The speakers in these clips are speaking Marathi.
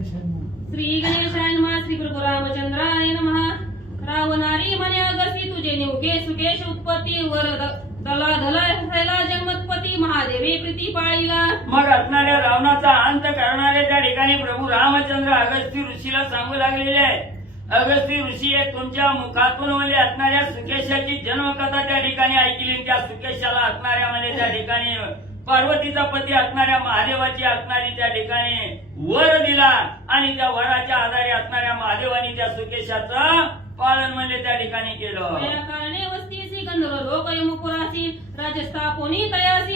श्री गणेशाय नमः श्री प्रभू रामचंद्राय नमः। रावणारी मने अगसी तुझे निवके सुकेश उत्पत्ती वर दला धला हसायला जन्मत्पती महादेवी प्रीती पाळीला। मग असणाऱ्या रावणाचा अंत करणारे त्या ठिकाणी प्रभू रामचंद्र अगस्ती ऋषीला सांगू लागलेले आहे अगस्ती ऋषी हे तुमच्या मुखातून म्हणजे असणाऱ्या सुकेशाची जन्मकथा त्या ठिकाणी ऐकली त्या सुकेशाला असणाऱ्या म्हणजे त्या ठिकाणी पार्वतीचा पती असणाऱ्या महादेवाची असणारी त्या ठिकाणी वर दिला आणि त्या वराच्या आधारे असणाऱ्या महादेवानी त्या सुकेशाचं पालन म्हणजे त्या ठिकाणी केलं.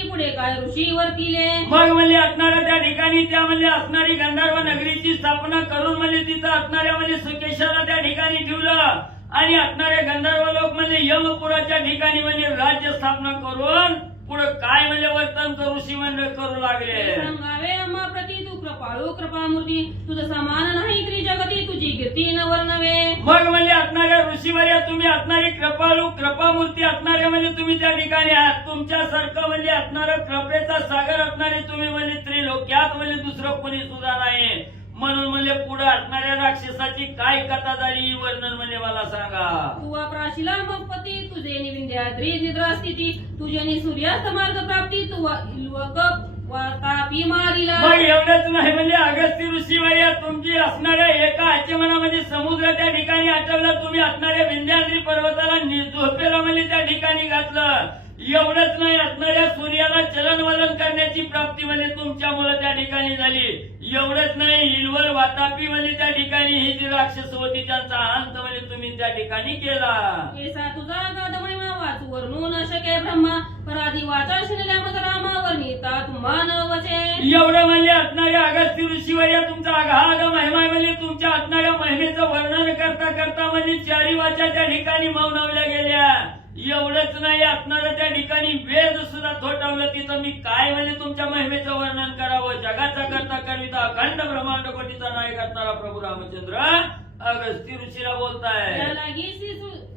पुढे काय ऋषी वर्तिले मग म्हणजे असणाऱ्या त्या ठिकाणी त्या म्हणजे असणारी गंधर्व नगरीची स्थापना करून म्हणजे तिथं असणाऱ्या म्हणजे सुकेशाला त्या ठिकाणी ठेवलं. आणि असणारे गंधर्व लोक म्हणजे यमपुराच्या ठिकाणी म्हणजे राज्य स्थापना करून पुढे काय म्हणजे वर्तन करू शिवंड करू लागले? सांगावे अम्मा प्रती तू कृपाळू कृपामूर्ती. तुझं समान नाही त्रिजगती तुझी कीर्ती न वर्णवे. मग म्हणजे असणाऱ्या ऋषीवर्या तुम्ही असणारी कृपाळू कृपामूर्ती असणारे म्हणजे तुम्ही त्या ठिकाणी आहात. तुमच्यासारखं म्हणजे असणारं कृपेचा सागर असणारे तुम्ही म्हणजे त्रिलोक्यात म्हणजे दुसरं कोणी सुद्धा नाही. म्हणून म्हणजे पुढे असणाऱ्या राक्षसाची काय कथा झाली? वर्णन म्हणजे मला सांगा. तू प्राशिला मग पती तुझे निविंध्याद्री निद्रा स्थिती तुझे नि सूर्यास्त मार्ग प्राप्ती तू एवढंच नाही म्हणजे अगस्ती ऋषीवर्या तुमची असणाऱ्या एका आचमनामध्ये समुद्र त्या ठिकाणी आठवला तुम्ही असणाऱ्या विंध्याद्री पर्वताला झोपेला म्हणजे त्या ठिकाणी घातलं. एवढंच नाही असणाऱ्या सूर्याला चलनवलन करण्याची प्राप्ती म्हणजे तुमच्यामुळे त्या ठिकाणी झाली. एवढंच नाही हिलवर वातापी म्हणजे त्या ठिकाणी ही जी राक्षस होती त्यांचा अंत म्हणजे तुम्ही त्या ठिकाणी केला. केसा तुझा गाद महिमा वाचू वर्णू न शके ब्रह्मा पराधी वाचा एवढं म्हणजे असणाऱ्या अगस्ती ऋषीवर्या तुमचा अगाध महिमा म्हणजे तुमच्या असणाऱ्या महिमेचं वर्णन करता करता म्हणजे चारी वाचा त्या ठिकाणी मौनवल्या गेल्या. एवढंच नाही असणारं त्या ठिकाणी वेद सुद्धा थोटवलं. तिथं मी काय म्हणजे तुमच्या महिमेचं वर्णन करावं? जगाचा करता कविता अखंड ब्रह्मांड कोटीचा नाही करणारा प्रभू रामचंद्र अगस्ती ऋषीला बोलताय. लागी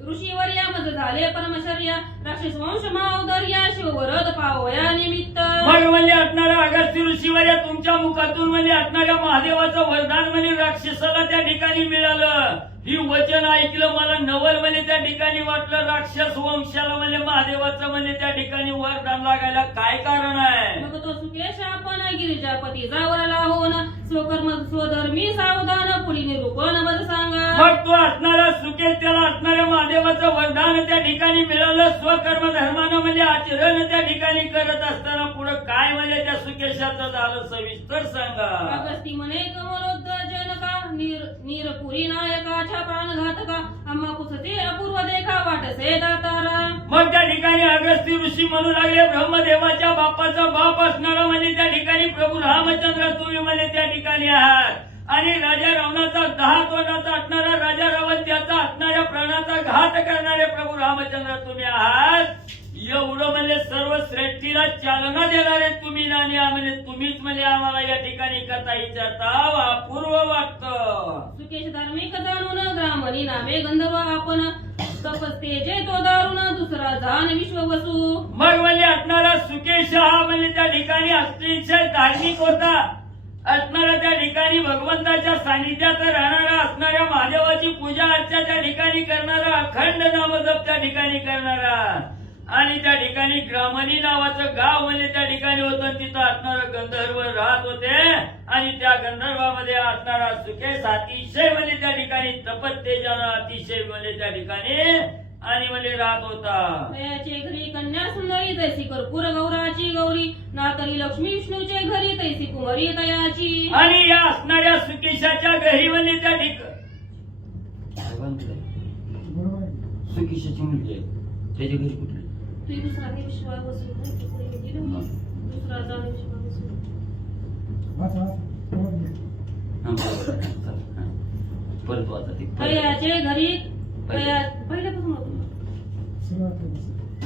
ऋषीवर या मज झाले परमशर्या राक्षस वंश मावदर्या शिववरद पावया निमित्त. मग म्हणजे असणाऱ्या अगस्ती ऋषीवर्या तुमच्या मुखातून म्हणजे असणाऱ्या महादेवाचं वरदान म्हणजे राक्षसाला त्या ठिकाणी मिळालं. ही वचन ऐकलं मला नवल म्हणजे त्या ठिकाणी वाटलं राक्षस वंशाला म्हणजे महादेवाचं म्हणजे त्या ठिकाणी वरदान लागायला काय कारण आहे? मग तो सुकेश आपण गिरिजापती जावरला होऊन स्वकर्म स्वधर्मी सावधान पुढी निरूपण बद सांगा. मग तो असणारा सुकेश त्याला असणाऱ्या महादेवाचं वरदान त्या ठिकाणी मिळालं स्वकर्म धर्मानं म्हणजे आचरण त्या ठिकाणी करत असताना पुढे काय म्हणजे त्या सुकेशाचं झालं सविस्तर सांगा. अगस्ती म्हणे कमलोद्दजनका नीर नीरपुरी नायकाच्या प्राणघातका आम्हा कुसते अपूर्व देखा वाटसे दातारा. मग त्या ठिकाणी अगस्ती ऋषी म्हणू लागले ब्रह्मदेवाच्या बापाचा बाप असणारा म्हणजे त्या ठिकाणी प्रभू रामचंद्र तुम्ही म्हणजे त्या ठिकाणी आहात. आणि राजा रावणाचा दहा तोंडाचा असणारा राजा रावण त्याचा असणाऱ्या प्राणाचा घात करणारे प्रभू रामचंद्र तुम्ही आहात. एवढं म्हणजे सर्व श्रेष्ठीला चालना देणारे तुम्ही आणि म्हणजे तुम्हीच म्हणजे आम्हाला या ठिकाणी कथा विचारता अपूर्व वाटतं सुकेश धार्मिक जाणून ग्रामणी नामे गंधर्व आपण. तपस्ते जे तो दारुण दुसरा जाण विश्ववसू मग म्हणजे असणारा सुकेश हा म्हणजे त्या ठिकाणी अतिशय धार्मिक होता. असणारा त्या ठिकाणी भगवंताच्या सानिध्यात राहणारा असणाऱ्या महादेवाची पूजा अर्चा त्या ठिकाणी करणारा अखंड नामजप त्या ठिकाणी करणारा. आणि त्या ठिकाणी ग्रामणी नावाचं गाव म्हणजे त्या ठिकाणी होतं तिथं असणारा गंधर्व राहत होते. आणि त्या गंधर्वामध्ये असणारा सुकेश अतिशय म्हणजे त्या ठिकाणी तपत्तेजानं अतिशय म्हणजे त्या ठिकाणी आणि म्हणजे राहत होता. घरी कन्या सुंदरी तैसी कर्पूर गौराची गौरी नातरी लक्ष्मी विष्णूचे घरी तैसी कुमारी तयाची आणि या असणाऱ्या सुकेशाच्या घरी म्हणजे त्या ठिकाणी सुकेशाची मुलगी आहे. त्याच्या घरी कुठली तू दुसरा काही विश्वास बसू दुसरा जाण विश्वास बसू हा, बरोबर आहे. चल, हा. परत वाचा ते. तयाचे घरी तया पहिल्यापासून होतं.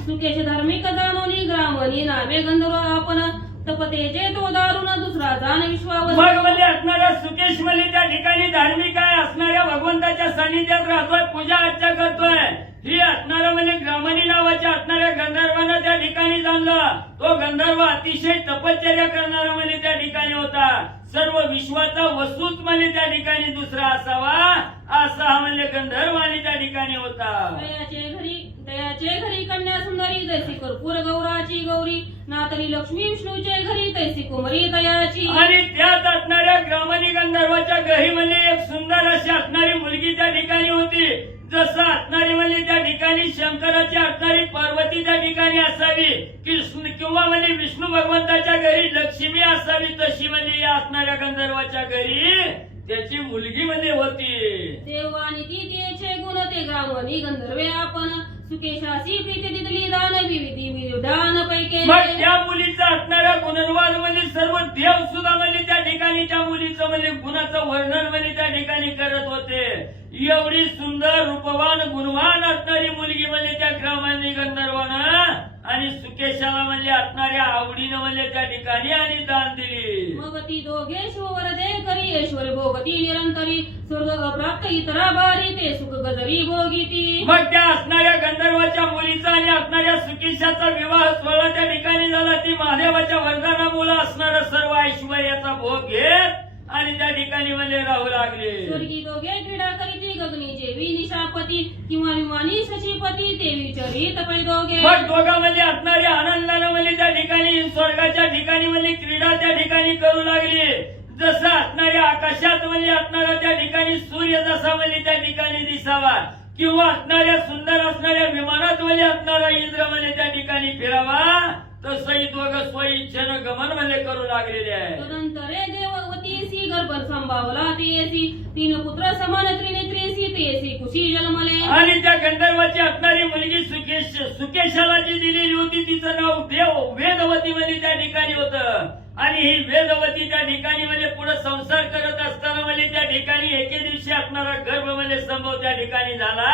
सुकेश धार्मिक जाणोनी ग्रामणी नामे गंधर्व आपण तपतेचे तो दारुण दुसरा जाण विश्वास मग म्हणजे असणाऱ्या सुकेश म्हणजे त्या ठिकाणी धार्मिक आहे असणाऱ्या भगवंताच्या सानिध्यात राहतोय पूजा अर्चा करतोय ही असणारा म्हणजे ग्रामणी नावाच्या असणाऱ्या गंधर्वांना त्या ठिकाणी जाणलं. तो गंधर्व अतिशय तपश्चर्या करणारा म्हणजे त्या ठिकाणी होता. सर्व विश्वाचा वस्तूच म्हणजे त्या ठिकाणी दुसरा असावा असा हा म्हणजे गंधर्व आणि त्या ठिकाणी होता. दयाचे घरी दयाचे घरी कन्या सुंदरी तैसी कर्पूर गौराची गौरी नातली लक्ष्मी विष्णूचे घरी तैसी कुमरी दयाची. आणि त्यात असणाऱ्या ग्रामणी गंधर्वाच्या घरी म्हणजे एक सुंदर अशी असणारी मुलगी त्या ठिकाणी होती. जसं असणारी म्हणजे त्या ठिकाणी शंकराची असणारी पार्वती त्या ठिकाणी असावी कृष्ण किंवा म्हणजे विष्णू भगवंताच्या घरी लक्ष्मी असावी तशी म्हणजे या असणाऱ्या गंधर्वाच्या घरी त्याची मुलगी म्हणजे होती. देव आणि ती त्याचे गुण ते ग्रामणी गंधर्वे आपण. सुकेशासी प्रीती तिथली दान. विविधी विधान पैके मग त्या मुलीचा असणारा गुणवाद म्हणजे सर्व देव सुद्धा म्हणजे त्या ठिकाणी त्या मुलीचं म्हणजे गुणाचं वर्णन म्हणजे त्या ठिकाणी करत होते. एवढी सुंदर रूपवान गुणवान असणारी मुलगी म्हणजे त्या ग्रामांनी गंधर्वानं. आणि सुकेशाला म्हणजे असणाऱ्या आवडीनं म्हणजे त्या ठिकाणी आणि दान दिली. मग ती दे करी ऐश्वर भोगती निरंतरी स्वर्ग प्राप्त इतरा बारी ते सुख गजरी भोगिती. मग त्या असणाऱ्या गंधर्वाच्या मुलीचा आणि असणाऱ्या सुकेशाचा विवाह त्या ठिकाणी झाला. ती महादेवाच्या वरदानामुळे असणारा सर्व ऐश्वर्याचा भोग आणि त्या ठिकाणी म्हणजे राहू लागले. स्वर्गी दोघे क्रीडा करीती गगनी जेवी निशापती किंवा विमानी शशीपती ते विचरित पै दोघे. मग दोघांमध्ये असणारे आनंदानं म्हणजे त्या ठिकाणी स्वर्गाच्या ठिकाणी म्हणजे क्रीडा त्या ठिकाणी करू लागली. जसं असणाऱ्या आकाशात म्हणजे असणारा त्या ठिकाणी सूर्य जसा म्हणजे त्या ठिकाणी दिसावा. किंवा असणाऱ्या सुंदर असणाऱ्या विमानात म्हणजे असणारा इंद्र म्हणजे त्या ठिकाणी फिरावा. तसंही दोघं स्वइच्छेनं गमन म्हणजे करू लागलेले आहे. देववतीसी गर्भ सांभावला तेयसी तीन पुत्र समान त्रिनेत्रेसी तेयसी कुशी जन्मले आणि त्या गंधर्वाची असणारी मुलगी सुकेश सुकेशाला जी दिलेली होती. तिचं नाव देव वेदवती मध्ये त्या ठिकाणी होत. आणि ही वेदवती त्या ठिकाणी म्हणजे पुढे संसार करत म्हणजे त्या ठिकाणी एके दिवशी असणारा गर्भ म्हणजे संभव त्या ठिकाणी झाला.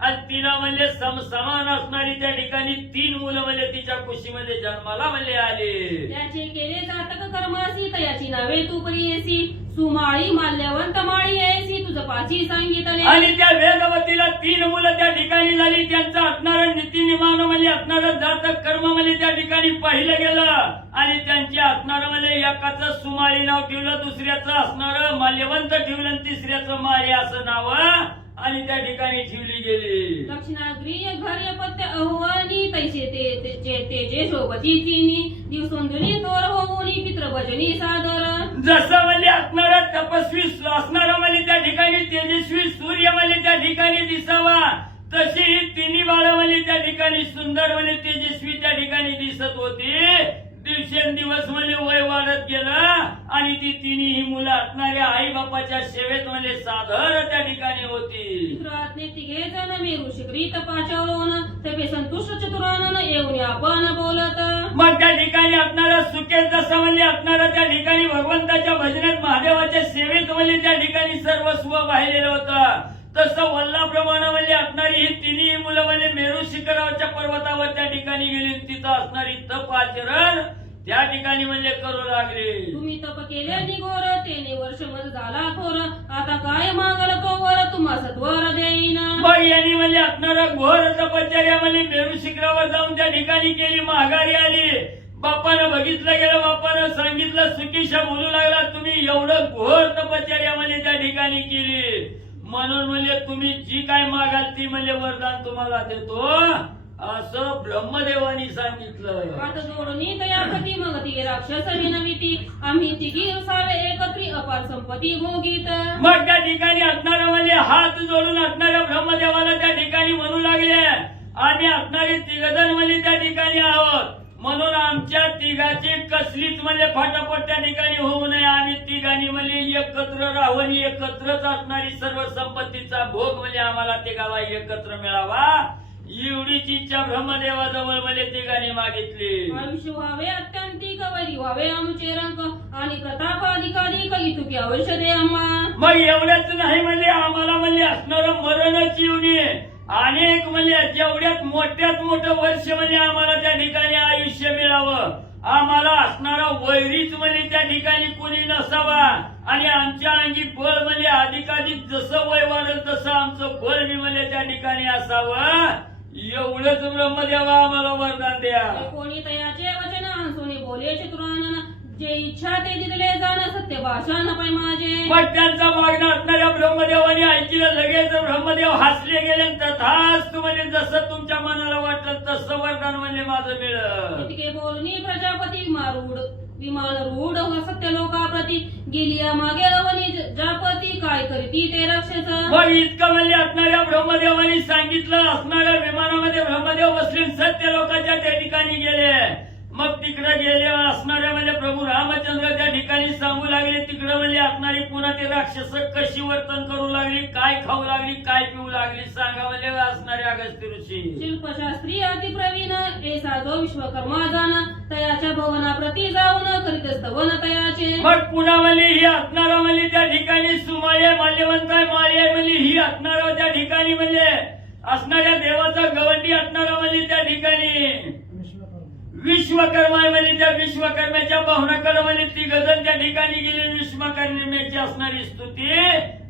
आणि तिला म्हणजे सम समान असणारी त्या ठिकाणी तीन मुलं म्हणजे तिच्या कुशीमध्ये जन्माला म्हणजे आले. त्याचे केले जातक कर्मासी तयाची नावे तू परियेसी सुमाळी माल्यवन तमाळी आहेस ही तुझं पाची सांगितले आणि त्या वेदवतीला तीन मुलं त्या ठिकाणी झाली. त्यांचं नीती नीतिनिमान म्हणजे असणारा जातक कर्म म्हणजे त्या ठिकाणी पाहिलं गेलं. आणि त्यांचे असणार म्हणजे एकाचं सुमाळी नाव ठेवलं दुसऱ्याचं असणार माल्यवंत ठेवलं तिसऱ्याचं माळी असं नाव आणि त्या ठिकाणी ठेवली गेली. दक्षिणाग्रीय घर्य पत्य अहोवानी तैसे ते ते- ते- तेजे शोभती तिनी दिवसोंदुनी तोर होऊनी पित्र भजनी सादर. जसं म्हणजे असणारा तपस्वी असणारा म्हणजे त्या ठिकाणी तेजस्वी सूर्य म्हणजे त्या ठिकाणी दिसावा. तशी ही तिन्ही बाळं म्हणजे त्या ठिकाणी सुंदर म्हणजे तेजस्वी त्या ठिकाणी दिसत होती. दिवसेंदिवस म्हणजे वय वाढत गेलं आणि ती तिन्ही मुलं असणाऱ्या आई बापाच्या सेवेत म्हणजे सादर त्या ठिकाणी होती तिघे जण संतुष्ट चतुरानन येऊन आपण बोलत. मग त्या ठिकाणी असणारा सुखेत जसं म्हणजे असणारा त्या ठिकाणी भगवंताच्या भजनात महादेवाच्या सेवेत म्हणजे त्या ठिकाणी सर्वस्व वाहिलेलं होतं. तसं वल्लाप्रमाणे म्हणजे असणारी ही तिन्ही मुलं म्हणजे मेरू शिखरावरच्या पर्वतावर त्या ठिकाणी गेली तिथं असणारी तप आचरण त्या ठिकाणी म्हणजे करू लागले. तुम्ही तप केले निगोर तेने वर्ष मज झाला थोर. आता काय मागल तो वर तुम्हा सत्वर देईन. यांनी म्हणजे असणारा घोर तपश्चर्या म्हणजे मेरू शिखरावर जाऊन त्या ठिकाणी केली माघारी आली. बापानं बघितलं गेलं बापानं सांगितलं सुकीशा बोलू लागला तुम्ही एवढं घोर तपश्चर्या म्हणजे त्या ठिकाणी केली. म्हणून म्हणजे तुम्ही जी काय मागाल ती म्हणजे वरदान तुम्हाला देतो. असं ब्रह्मदेवानी सांगितलं आता जोडणी मग ती राक्षस विनविती आम्ही तिघी सावे एकत्री अपार संपत्ती भोगीत. मग त्या ठिकाणी असणारा म्हणजे हात जोडून असणाऱ्या ब्रह्मदेवाला त्या ठिकाणी म्हणू लागले. आम्ही असणारे तिघजण म्हणजे त्या ठिकाणी आहोत. म्हणून आमच्या तिघाची कसलीच म्हणजे फाटाफट त्या ठिकाणी होऊ नये. आम्ही तिघांनी म्हणजे एकत्र राहू आणि एकत्रच असणारी सर्व संपत्तीचा भोग म्हणजे आम्हाला तिघाला एकत्र मिळावा. एवढीच इच्छा ब्रह्मदेवाजवळ म्हणजे तिघांनी मागितली. आयुष्य व्हावे अत्यंतिक वैरी व्हावे आमचे रंग आणि प्रताप अधिकाधिक इतुकी औषधे आम्हा मग एवढंच नाही म्हणजे आम्हाला म्हणजे असणारं मरणच येऊ नये अनेक म्हणजे जेवढ्यात मोठ्यात मोठं वर्ष म्हणजे आम्हाला त्या ठिकाणी आयुष्य मिळावं. आम्हाला असणारा वैरीच म्हणजे त्या ठिकाणी कोणी नसावा. आणि आमच्या अंगी बळ म्हणजे अधिकाधिक जसं वय वाढेल तसं आमचं बळ बी म्हणजे त्या ठिकाणी असावं. एवढंच ब्रह्मदेवा आम्हाला वरदान द्या. कोणी तयाचे वचन? सोनी बोले चतुरानन जे इच्छा ते दिले जाण सत्य भाषण पाय माझे. पण त्यांचा मागणं असणाऱ्या ब्रह्मदेवाने ऐकलं लगेच ब्रह्मदेव हसले गेले तथाच तुम्हाला जसं तुमच्या मनाला वाटलं तसं वरदान म्हणजे माझं मिळलं. इतके बोलणी प्रजापती मारूड विमान रूढ सत्य लोकाप्रती गेली मागे रवनी जापती काय करीती ते राक्षस? मग इतकं म्हणजे असणाऱ्या ब्रह्मदेवाने सांगितलं असणाऱ्या विमानामध्ये ब्रह्मदेव बसले सत्य लोकांच्या त्या ठिकाणी गेले. मग तिकडे गेले असणाऱ्या म्हणजे प्रभू रामचंद्र त्या ठिकाणी सांगू लागले तिकडे म्हणजे असणारी पुन्हा ते राक्षस कशी वर्तन करू लागली काय खाऊ लागली काय पिऊ लागली सांगा म्हणजे असणारे अगस्त्य ऋषी. शिल्पशास्त्री अति प्रवीण ऐसा जो विश्वकर्मा जाण तयाच्या भवनाप्रती जाऊन करीत स्तवन तयाचे. मग पुन्हा म्हणजे ही असणारा म्हणजे त्या ठिकाणी सुमाळे माल्यवंत आहे माळी म्हणजे ही असणारा त्या ठिकाणी म्हणजे असणाऱ्या देवाचा गवंडी असणारा म्हणजे त्या ठिकाणी. विश्वकर्मा म्हणजे त्या विश्वकर्म्याच्या भावनाकडे म्हणजे ती गजन त्या ठिकाणी गेली विश्वकर्म्याची असणारी स्तुती.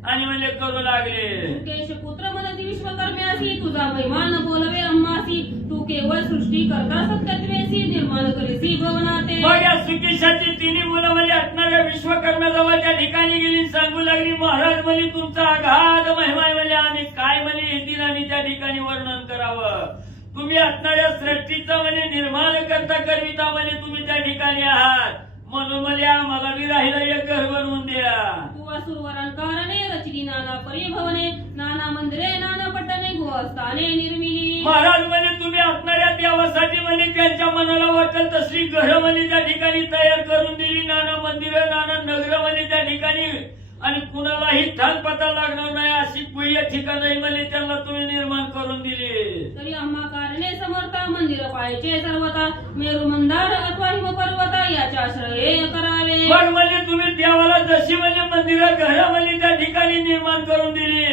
आणि म्हणजे करू लागले. केश पुत्र म्हणती विश्वकर्म्यासी तुझा महिमान बोलवे अम्मासी तू केवळ सृष्टी करता सत्यत्वेसी निर्माण करीसी भवनाते. मग या सुकेशाची तिन्ही मुलं म्हणजे असणाऱ्या विश्वकर्म्याजवळ त्या ठिकाणी गेली सांगू लागली महाराज म्हणजे तुमचा अगाध महिमा म्हणजे आम्ही काय म्हणजे येतील आणि त्या ठिकाणी वर्णन करावं. तुम्ही असणाऱ्या सृष्टीचं म्हणजे निर्माण करता करविता म्हणजे तुम्ही त्या ठिकाणी आहात. म्हणून म्हणजे आम्हाला बी राहिला एक घर बनवून द्या. तू असुरवरण कारणे रचिली नाना परिभवने नाना मंदिरे नाना पट्टणे गोस्थाने निर्मिली. महाराज म्हणजे तुम्ही असणाऱ्या देवासाठी म्हणजे त्यांच्या मनाला वाटेल तशी घरं म्हणजे त्या ठिकाणी तयार करून दिली. नाना मंदिरं नाना नगर म्हणजे त्या ठिकाणी आणि कुणालाही ठाण पता लागणार नाही अशी गुह्य ठिकाणं म्हणजे त्यांना तुम्ही निर्माण करून दिली. तरी आम्हा कारणे समर्था मंदिर पाहिजे सर्वता मेरू मंदार अथवा हिम पर्वता याच्या श्रेय करावे. पण म्हणजे तुम्ही देवाला जशी म्हणजे मंदिरं घरं म्हणजे त्या ठिकाणी निर्माण करून दिली.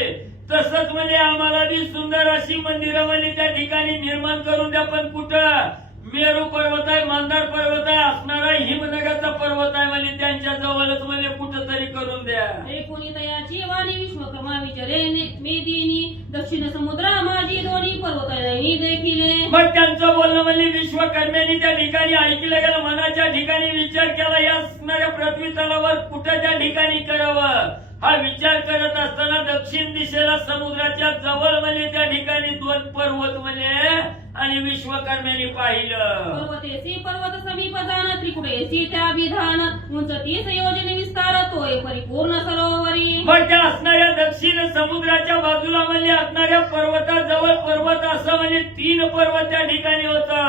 तसंच म्हणजे आम्हाला बी सुंदर अशी मंदिरं म्हणजे त्या ठिकाणी निर्माण करून द्या पण कुठं? मेरू पर्वत आहे मंदार पर्वत आहे असणारा हिमनगरचा पर्वत आहे म्हणजे त्यांच्या जवळच म्हणजे कुठं तरी करून द्या. एकोणी तयाची वाणी विश्वकर्मा विचारे मेदिनी दक्षिण समुद्रा माझी दोन्ही पर्वतांनी देखिले मग त्यांचं बोलणं म्हणजे विश्वकर्म्यांनी त्या ठिकाणी ऐकलं गेलं मनाच्या ठिकाणी विचार केला या असणाऱ्या पृथ्वी तलावर कुठं त्या ठिकाणी करावं? हा विचार करत असताना दक्षिण दिशेला समुद्राच्या जवळ म्हणजे त्या ठिकाणी दोन पर्वत म्हणजे आणि विश्वकर्म्यांनी पाहिलं. पर्वतेसी पर्वत समीप जाण त्रिकुटेसी त्या विधान उंच तीस योजने विस्तार तोय परिपूर्ण सरोवरी. मग त्या असणाऱ्या दक्षिण समुद्राच्या बाजूला म्हणजे असणाऱ्या पर्वताजवळ पर्वत असं म्हणजे तीन पर्वत त्या ठिकाणी होता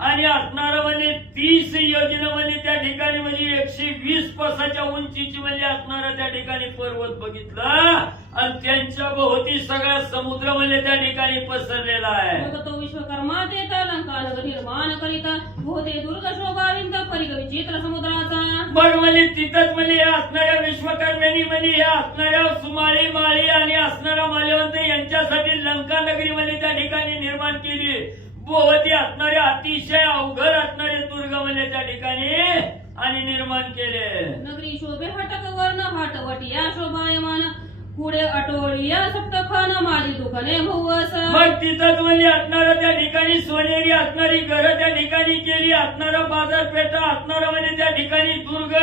आणि असणारं म्हणजे तीस योजना म्हणजे त्या ठिकाणी म्हणजे एकशे वीस कोसाच्या उंचीची म्हणजे असणारं त्या ठिकाणी पर्वत बघितलं. आणि त्यांच्या भोवती सगळा समुद्र म्हणजे त्या ठिकाणी पसरलेला आहे. तो विश्वकर्मा ते लंका नगर निर्माण करीत भोते दुर्ग शोभाविंद परिग विचित्र समुद्राचा. मग म्हणजे तिथंच म्हणजे या असणाऱ्या विश्वकर्म्यांनी म्हणजे या असणाऱ्या सुमाळी माळी आणि असणाऱ्या माल्यवंत यांच्यासाठी लंका नगरी म्हणजे त्या ठिकाणी निर्माण केली भोवती असणारे अतिशय अवघड असणारे दुर्ग म्हणजे त्या ठिकाणी आणि निर्माण केले. नगरी शोभे हटक वर्ण हाटवटिया शोभायमान पुढे अटोळिया सप्तखान माझी दुकाने भोवस मग तिथंच म्हणजे असणारं त्या ठिकाणी सोनेरी असणारी घरं त्या ठिकाणी केली असणारं बाजारपेठा असणारं म्हणजे त्या ठिकाणी दुर्ग.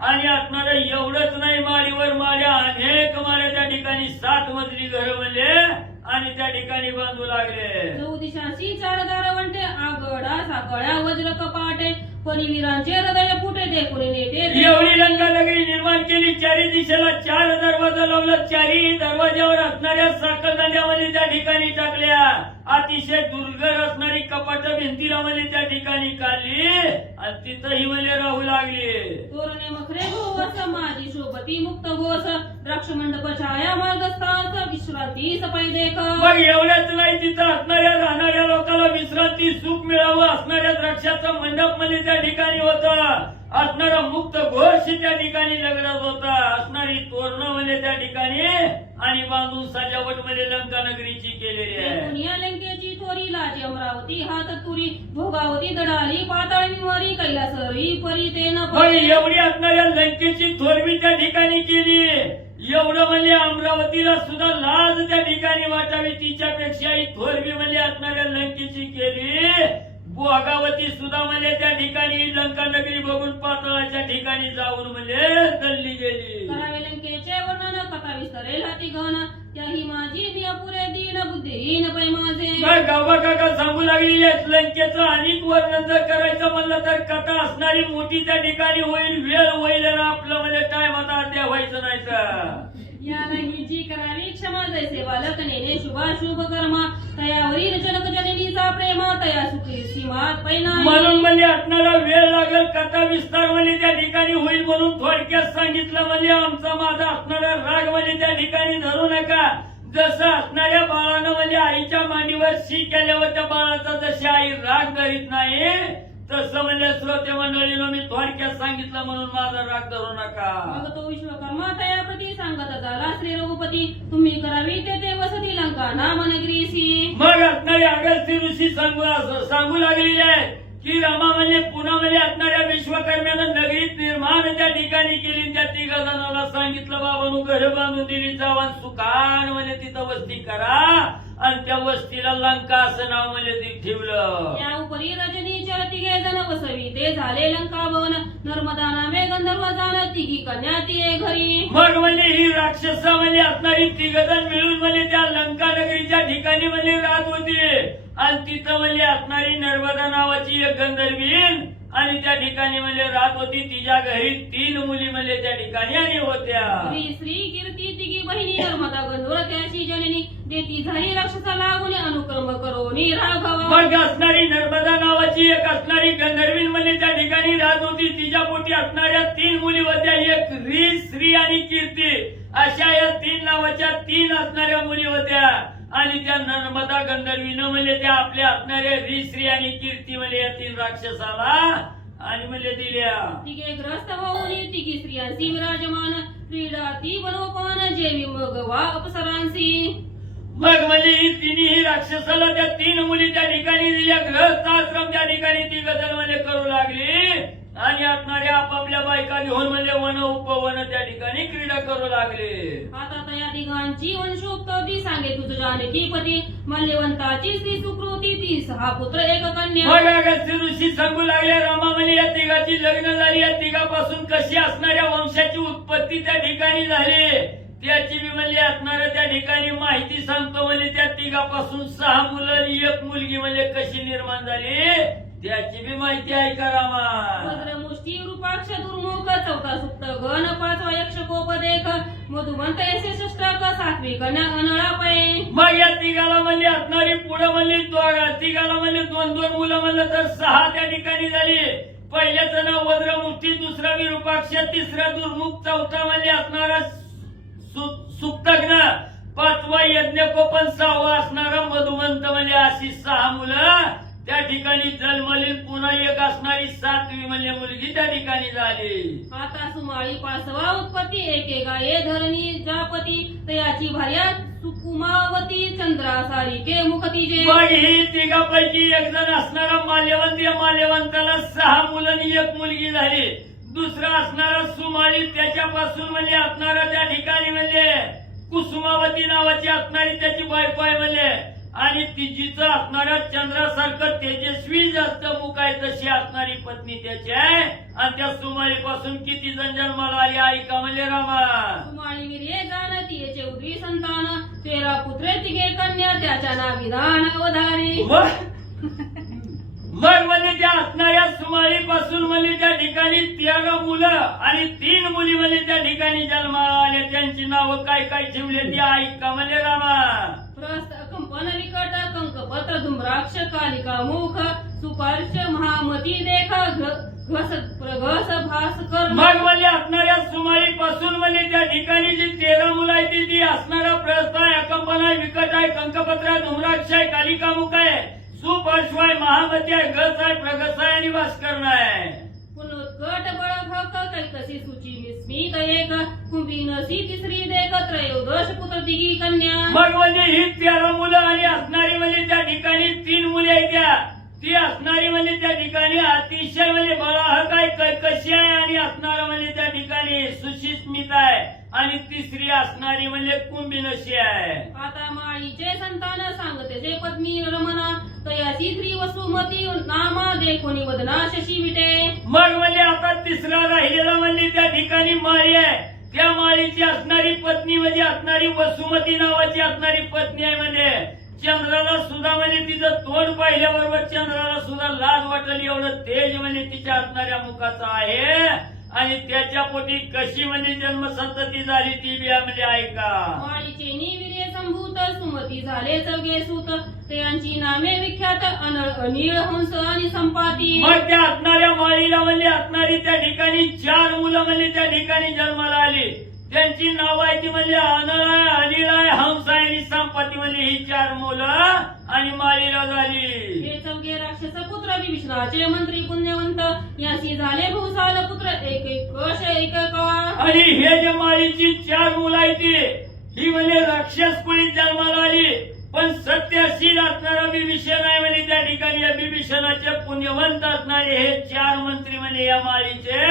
आणि असणारं एवढंच नाही माळीवर माळ्या अनेक माळ्या त्या ठिकाणी सात मजली घरं म्हणजे आणि त्या ठिकाणी बांधू लागले. चौदिशाशी चार वंटे आगडा सागळ्या वज्र कपाटे पनिवीरांचे हृदय फुटे देखुने नेते एवढी लंका नगरी निर्माण केली चारी दिशेला चार दरवाजा लावला चारही दरवाजावर असणाऱ्या साखरदांड्यामध्ये त्या ठिकाणी टाकल्या. अतिशय दुर्गर असणारी कपाट भिंतीला म्हणजे त्या ठिकाणी काढली आणि तिथंही म्हणजे राहू लागली. तोरणे मखरे भोवस माझी शोभती मुक्त घोष द्राक्ष मंडप छाया मार्गस्थास विश्रांती सफाई देख. मग एवढ्याच नाही तिथं असणाऱ्या राहणाऱ्या लोकांना विश्रांती सुख मिळावं असणाऱ्या द्राक्षाचं मंडप म्हणजे त्या ठिकाणी होतं. असणारा मुक्त घोष त्या ठिकाणी लग्नात होता. असणारी तोरणं म्हणजे त्या ठिकाणी आणि बांधून सजावट म्हणजे लंका नगरीची केलेली आहे. लंकेची थोरी लाजी अमरावती हात तुरी भोगावती दडाली पाताळी कैलासरी परी ते पण एवढी असणाऱ्या लंकेची थोरवी त्या ठिकाणी केली. एवढं म्हणजे अमरावतीला सुद्धा लाज त्या ठिकाणी वाटावी. तिच्यापेक्षाही थोरवी म्हणजे असणाऱ्या लंकेची केली. भोगावती सुद्धा म्हणजे त्या ठिकाणी लंका नगरी बघून पातळाच्या ठिकाणी जाऊन म्हणजे दल्ली गेली. करावे लंकेचे वर्णन कथा विस्तरेल हाती घन. त्याही माझी मी अपुरे दीन बुद्धिहीन पै माझे. काय गावा काका सांगू आहेत लंकेचं अनेक वर्णन जर करायचं म्हणलं तर कथा असणारी मोठी त्या ठिकाणी होईल वेळ होईल आणि आपलं म्हणजे टाइम आता अद्या व्हायचं नाही याला ही जी करावी क्षमा जैसे बालक शुभाशुभ कर्म. तयावरील जनक जननीचा प्रेम तया सुखी सीमात पैना म्हणून म्हणजे असणारा वेळ लागेल कथा विस्तार म्हणजे त्या ठिकाणी होईल म्हणून थोडक्यात सांगितलं म्हणजे आमचा माझा असणारा राग म्हणजे त्या ठिकाणी धरू नका. जसं असणाऱ्या बाळानं म्हणजे आईच्या मांडीवर शी केल्यावर त्या बाळाचा जशी आई राग धरीत नाही तसं म्हणजे श्रोते मंडळीनं मी थोडक्यात सांगितलं म्हणून माझा राग धरू नका. मग तो विश्वकर्मा तया प्रती सांगत झाला श्री रघुपती तुम्ही करावी ते ते वसती लंका. नामनगरीसी मग असणारे अगस्ती ऋषी सांगू सांगू लागलेले आहेत की रमा म्हणजे पुन्हा म्हणजे असणाऱ्या विश्वकर्म्यानं नगरीत निर्माण त्या ठिकाणी केली त्या तिघ जणांना सांगितलं बाबानु घर बांधून दिली जावा सुखान म्हणजे तिथं वस्ती करा. आणि त्या वस्तीला लंका असं नाव म्हणजे ती ठेवलं. या उपरी रजनीच्या तिघे जण वसवी ते झाले लंका भवन. नर्मदा नामे गंधर्व जाण तिघी कन्या तिये घरी. मग म्हणजे ही राक्षस म्हणजे असणारी तिघजण मिळून म्हणजे त्या लंका नगरीच्या ठिकाणी म्हणजे राहत होती. आणि तिथं म्हणजे असणारी नर्मदा नावाची एक गंधर्वीन आणि त्या ठिकाणी म्हणजे राहत होती. तिच्या घरी तीन मुली म्हणजे त्या ठिकाणी आणि होत्या. श्री श्री कीर्ती तिघी बहिणी नर्मदा गंधर्व त्याची जननी. देती. झाली राक्षसा लागून अनुक्रम करो मग असणारी नर्मदा नावाची एक असणारी गंधर्वीन म्हणजे त्या ठिकाणी राहत होती. तिच्या पोटी असणाऱ्या तीन मुली होत्या एक री श्री आणि कीर्ती अशा या तीन नावाच्या तीन असणाऱ्या मुली होत्या आणि त्या नर्मदा गंधर्वीनं म्हणजे त्या आपल्या असणाऱ्या री श्री आणि कीर्ती म्हणजे या तीन राक्षसाला आणि म्हणजे दिल्या. तिघे ग्रस्त होऊन तिघी स्त्रियांशी विराजमान क्रीडा ती बनोपान जेवी मग वा अप्सरांशी मग म्हणजे ही तिन्ही राक्षसाला त्या तीन मुली त्या ठिकाणी दिल्या. ग्रहस्थ आश्रम त्या ठिकाणी ती गजल म्हणजे करू लागली. आणि असणाऱ्या आपापल्या बायका घेऊन म्हणजे वन उपवन त्या ठिकाणी क्रीडा करू लागले. आता तया तिघांची वंशोक्ती सांगे तुझ जानकी पती. मल्यवंताची स्त्री सुकृती ती. सहा पुत्र एक कन्या. मग अगस्त्य ऋषी सांगू लागले रामा म्हणे या तिघाची लग्न झाली. या तिघापासून कशी असणाऱ्या वंशाची उत्पत्ती त्या ठिकाणी झाली? त्याची बी म्हणजे असणाऱ्या त्या ठिकाणी माहिती सांगतो म्हणजे त्या तिघापासून सहा मुलं एक मुलगी म्हणजे कशी निर्माण झाली? त्याची बी माहिती आहे का रामा? मुष्टी रूपाक्ष दुर्मुख चौथा सुप्त गण पाचवा यक्ष कोप देख मधुमंत यशे षष्टक सातवी पै मग या तिघाला म्हणजे असणारी पुढं दोघा तिघाला म्हणजे दोन दोन मुलं म्हणलं तर सहा त्या ठिकाणी झाली. पहिल्याचं नाव वज्रमुष्टी दुसरा विरूपाक्ष तिसरा दुर्मुख चौथा म्हणजे असणारा सु- सुप्तग्न पाचवा यज्ञकोपन सहावा असणारा मधुमंत म्हणजे अशी सहा मुलं. त्या ठिकाणी जन्मली पुन्हा एक असणारी सातवी म्हणजे मुलगी त्या ठिकाणी झाली. आता सुमाळी पाचवा उत्पत्ती एके गाये धरणी जापती तयाची भार्या सुकुमावती चंद्रा सारिके मुखतीजे मग ही तिघापैकी एक जण असणारा माल्यवंत या माल्यवंताला सहा मुलं आणि एक मुलगी झाली. दुसरा असणारा सुमाळी त्याच्यापासून म्हणजे असणारा त्या ठिकाणी म्हणजे कुसुमावती नावाची असणारी त्याची बायको आहे म्हणजे. आणि तिजीचं असणाऱ्या चंद्रासारखं तेजस्वी जास्त मुख आहे तशी असणारी पत्नी त्याची आहे. आणि त्या सुमाळी पासून किती जण जन्माला आली ऐका म्हणजे रामा सुमाळी मिरे जाणती चौधरी संतान. तेरा पुत्रे तिघे कन्या त्याच्या नाविधान अवधारी मग म्हणजे त्या असणाऱ्या सुमारी पासून म्हणजे त्या ठिकाणी तेरा मुलं आणि तीन मुली म्हणजे त्या ठिकाणी जन्माला आल्या त्यांची नावं काय काय ठेवले ती ऐका म्हणजे रामा. कंपन विकट कंकपत्र धुम्राक्ष कालिका मुख सुपर्श महामती देख घस प्रघस भास्कर. मग म्हणजे असणाऱ्या सुमारी पासून म्हणजे त्या ठिकाणी जी तेरा मुलं आहे ती ती असणारा प्रस्थ आहे अकंपन आहे विकट आहे कंकपत्र धुम्राक्ष आहे कालिकामुख आहे सुपर्श्व आहे. महामती आहे गस आहे प्रगस आहे आणि भास्कर आहे पुनोत्कट बळ भक्त कैकसी सुची विस्मित एक कुंभिनसी तिसरी देख त्रयोदश पुत्र तिघी कन्या. मग म्हणजे ही तेरा मुलं आणि असणारी म्हणजे त्या ठिकाणी तीन मुली आहेत त्या. ती असणारी म्हणजे त्या ठिकाणी अतिशय म्हणजे बळाहक आहे क- कशी आहे आणि असणारा म्हणजे त्या ठिकाणी सुशिस्मित आहे. आणि तिसरी असणारी म्हणजे कुंभिनशी आहे. आता माळीचे संतान सांगते जे पत्नी रमना तयाची स्त्री वसुमती नामा दे कोणी वदना शशी विटे. मग म्हणजे आता तिसरा राहिलेला म्हणजे त्या ठिकाणी माळी आहे. त्या माळीची असणारी पत्नी म्हणजे असणारी वसुमती नावाची असणारी पत्नी आहे म्हणजे चंद्राला सुद्धा म्हणजे तिचं तोंड पाहिल्याबरोबर चंद्राला सुद्धा लाज वाटली एवढं तेज म्हणजे तिच्या असणाऱ्या मुखाचं आहे. आणि त्याच्या पोटी कशी म्हणजे जन्मसंतती झाली ती बी म्हणजे ऐका. माळीचे निविरे संभूत सुमती झाले चौघे सूत. त्यांची नामे विख्यात अनळ अनिळ हंस आणि संपाती. मग त्या असणाऱ्या माळीला म्हणजे असणारी त्या ठिकाणी चार मुलं म्हणजे त्या ठिकाणी जन्माला आली. त्यांची नाव आहे ती म्हणजे आहे हंस आहे आणि संपत्ती म्हणजे ही चार मुलं आणि माळीला झाली. हे चौघे राक्षस पुत्र विभीषणाचे मंत्री पुण्यवंत. याशी झाले भूसाल पुत्र एक एक कश एक आणि हे जे माळीची चार मुलं आहे ती ही म्हणजे राक्षस कुळीत जन्माला आली. पण सत्यशील असणारा बिभीषण आहे म्हणजे त्या ठिकाणी या बिभीषणाचे पुण्यवंत असणारे हे चार मंत्री म्हणजे या माळीचे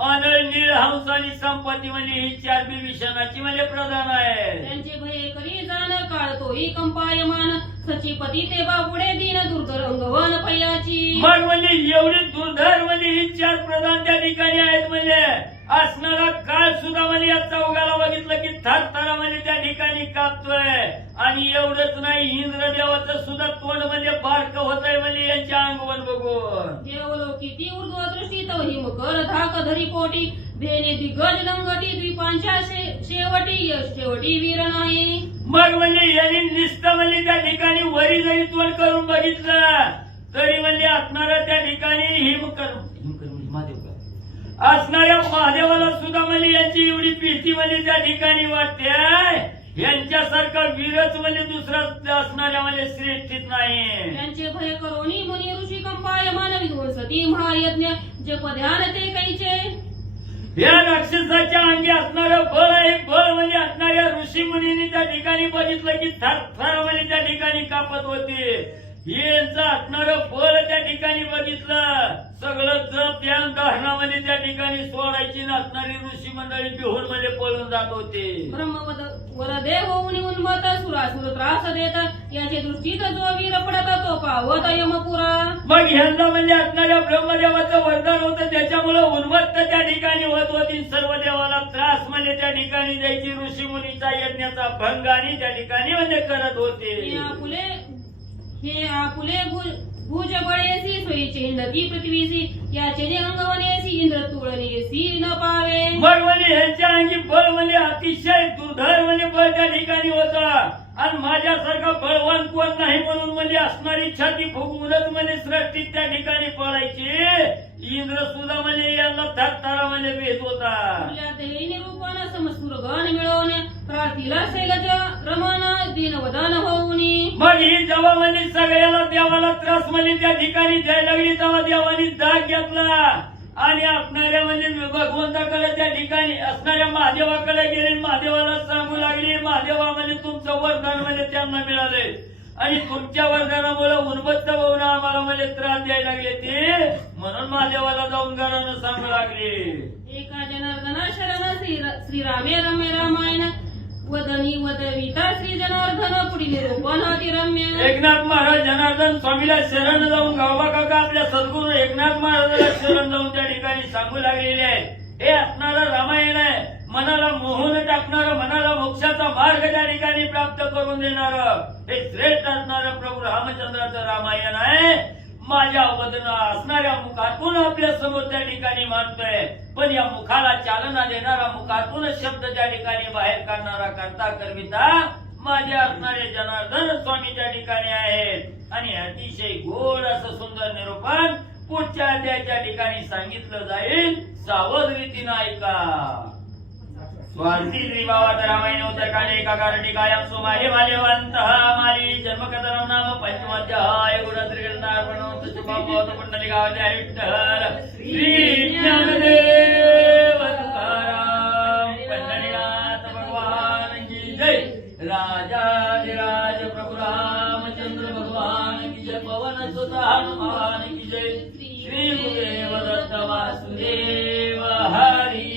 अनल नीळ हंस आणि संपत्ती म्हणजे ही चार बिभीषणाची म्हणजे प्रधान आहे त्यांचे भये करी जाण काळ तोही कंपायमान. सचिपती ते बापुडे दीन दुर्धर अंगवन पयाची. मग म्हणजे एवढी दुर्धर म्हणजे ही चार प्रधान त्या ठिकाणी आहेत म्हणजे. असणारा काळ सुद्धा म्हणजे या चौघाला बघितलं की थर थरा म्हणजे त्या ठिकाणी कापतोय. आणि एवढंच नाही इंद्रदेवाचं सुद्धा तोंड म्हणजे बारक होत आहे म्हणजे यांच्या अंगवन बघून. देवलोकी ती ऊर्ध्व दृष्टी तवही मकर धाक धरी पोटी. भेने दिग्गज लंगटी द्वीपांच्या शेवटी शेवटी वीर नाही. मग म्हणजे यांनी निस्ता म्हणजे त्या ठिकाणी वरी जरी तोंड करून बघितलं तरी म्हणजे असणारा त्या ठिकाणी हिमकर म्हणजे महादेव का? असणाऱ्या महादेवाला सुद्धा म्हणजे यांची एवढी भीती म्हणजे त्या ठिकाणी वाटते. यांच्यासारखा वीरच म्हणजे दुसरा असणाऱ्या म्हणजे श्रेष्ठीत नाही. त्यांचे भय करोनी मुनी ऋषी कंपायमान विध्वंसती महायज्ञ जे पध्यान ते कैचे. या राक्षसाच्या अंगी असणारं बळ आहे. बळ म्हणजे असणाऱ्या ऋषी मुनींनी त्या ठिकाणी बघितलं की थर थर म्हणजे त्या ठिकाणी कापत होते. यांचं असणारं बळ त्या ठिकाणी बघितलं. सगळं जप ध्यान धरणामध्ये त्या ठिकाणी सोडायची नसणारी ऋषी मंडळी बिहून मध्ये पळून जात होते. मुनी उन्मत सुरासुर त्रास देत याचे दृष्टीत जो वीर पडत तो पावत यमपुरा. मग ह्यांना म्हणजे असणाऱ्या ब्रह्मदेवाचं वरदान होतं त्याच्यामुळे उन्मत्त त्या ठिकाणी होत होती. सर्व देवाला त्रास म्हणजे त्या ठिकाणी द्यायची ऋषी मुनीचा यज्ञाचा भंग आणि त्या ठिकाणी म्हणजे करत होते. हे आपुले भुज बळेसी सोयीचे इंद्रती पृथ्वीसी याचे अंगवनेसी इंद्र तुळनेसी न पावे मग म्हणजे ह्यांच्या अंगी बळवणे अतिशय दुर्धर म्हणजे बळ त्या ठिकाणी होता आणि माझ्यासारखा बळवान कोण नाही म्हणून म्हणजे असणारी छाती फुगवूनच म्हणजे सृष्टीत त्या ठिकाणी पळायची इंद्र सुद्धा म्हणजे यांना थरथरा म्हणजे भेट होता तुझ्या देही निरूपण समस्फुर गण मिळवणे प्रार्थीला शैलज रमण दीनवदन होऊनी. मग ही जेव्हा म्हणजे सगळ्याला देवाला त्रास म्हणजे त्या ठिकाणी द्यायला लागली तेव्हा देवानी दाग घेतला. आणि असणाऱ्या म्हणजे भगवंताकडे त्या ठिकाणी असणाऱ्या महादेवाकडे गेले महादेवाला सांगू लागली महादेवा म्हणजे तुमचं वरदान म्हणजे त्यांना मिळाले. आणि तुमच्या वरदानामुळे उन्मत्त होऊन आम्हाला म्हणजे त्रास द्यायला लागले ते. म्हणून महादेवाला जाऊन घरानं सांगू लागले. एका जनार्दना शरण श्री श्रीरामे रमे रामायण. वदनी वदविता श्री जनार्दन पुढील निरूपण रम्य। एकनाथ महाराज जनार्दन स्वामीला शरण जाऊन गावबा काका आपल्या सद्गुरू एकनाथ महाराजाला शरण जाऊन त्या ठिकाणी सांगू लागलेले आहे हे असणारं रामायण आहे. मनाला मोहन टाकणारं मनाला मोक्षाचा मार्ग त्या ठिकाणी प्राप्त करून देणार हे श्रेष्ठ असणार प्रभू रामचंद्राचं रामायण आहे. माझ्या वदन असणाऱ्या मुखातून आपल्यासमोर त्या ठिकाणी मानतोय पण या मुखाला चालना देणारा मुखातून शब्द त्या ठिकाणी बाहेर काढणारा करता करविता माझे असणारे जनार्दन स्वामी त्या ठिकाणी आहेत. आणि अतिशय गोड असं सुंदर निरूपण पुढच्या अध्यायाच्या ठिकाणी सांगितलं जाईल. सावध रीतीनं ऐका वासी भावात रामायण उत्तरकांडे एकाकारणी कायम सोमाले बाल्यवंत मारी जन्मकथनम नाम पंचमाध्याय गुणत्रिगणार्पण तुष्पावत पुंडलिकावते विठ्ठल श्री ज्ञानदेव तुकाराम पंढरीनाथ भगवान की जय। राजा निराज प्रभु रामचंद्र भगवान की जय। पवन सुत हनुमान की जय। श्री दत्त वासुदेव हरी